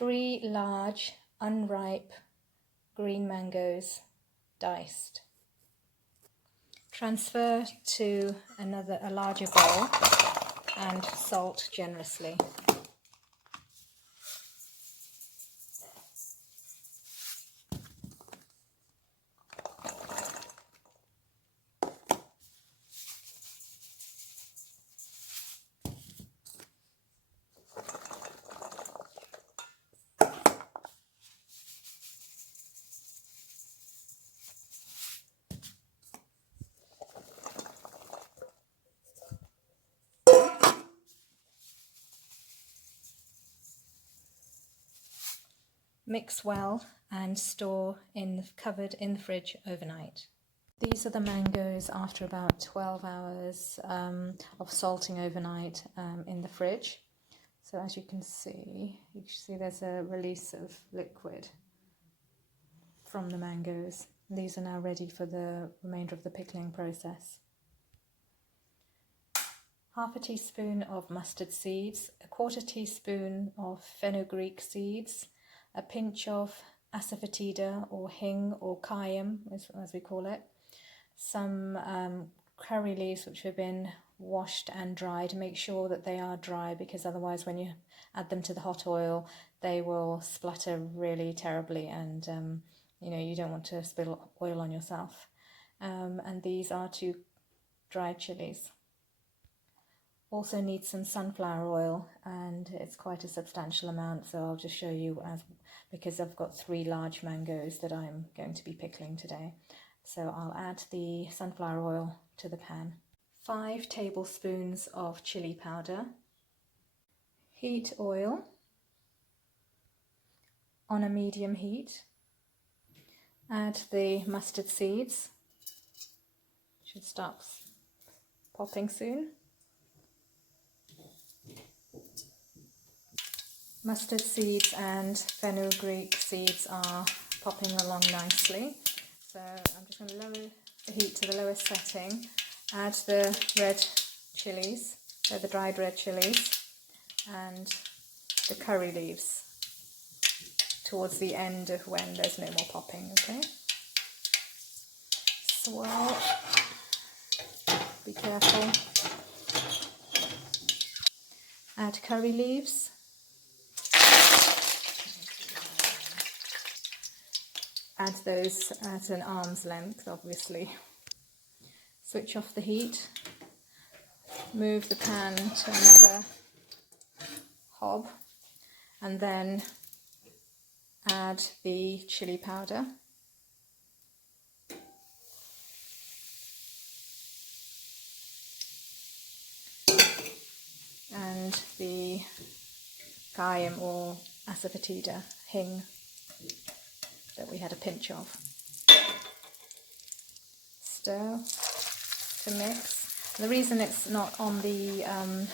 3 large unripe green mangoes diced. Transfer to a larger bowl and salt generously. Mix well and store covered in the fridge overnight. These are the mangoes after about 12 hours of salting overnight in the fridge. So as you can see there's a release of liquid from the mangoes. These are now ready for the remainder of the pickling process. Half a teaspoon of mustard seeds, a quarter teaspoon of fenugreek seeds, a pinch of asafoetida or hing or cayenne as we call it, some curry leaves which have been washed and dried. Make sure that they are dry, because otherwise when you add them to the hot oil they will splutter really terribly, and you don't want to spill oil on yourself. And these are 2 dried chilies. Also need some sunflower oil, and it's quite a substantial amount, so I'll just show you because I've got 3 large mangoes that I'm going to be pickling today. So I'll add the sunflower oil to the pan. 5 tablespoons of chili powder. Heat oil on a medium heat. Add the mustard seeds. Should start popping soon. Mustard seeds and fenugreek seeds are popping along nicely. So I'm just going to lower the heat to the lowest setting. Add the red chilies, the dried red chilies, and the curry leaves towards the end of when there's no more popping, okay? Swirl. Be careful. Add curry leaves. Add those at an arm's length, obviously. Switch off the heat. Move the pan to another hob, and then add the chili powder. And the cayenne or asafoetida, hing, that we had a pinch of. Stir to mix. The reason it's not on the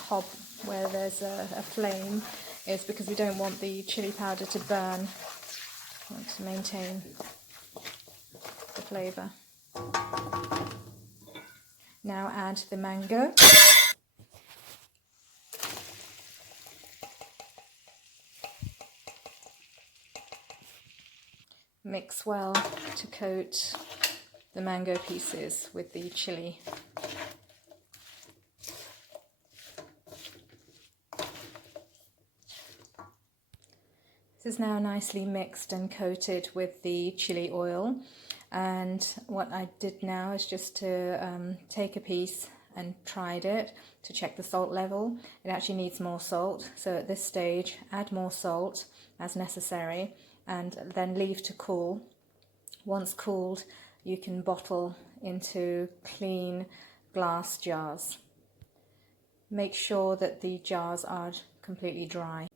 hob where there's a flame is because we don't want the chili powder to burn. We want to maintain the flavour. Now add the mango. Mix well to coat the mango pieces with the chili. This is now nicely mixed and coated with the chili oil, and what I did now is just to take a piece and tried it to check the salt level. It actually needs more salt, so at this stage add more salt as necessary, and then leave to cool. Once cooled, you can bottle into clean glass jars. Make sure that the jars are completely dry.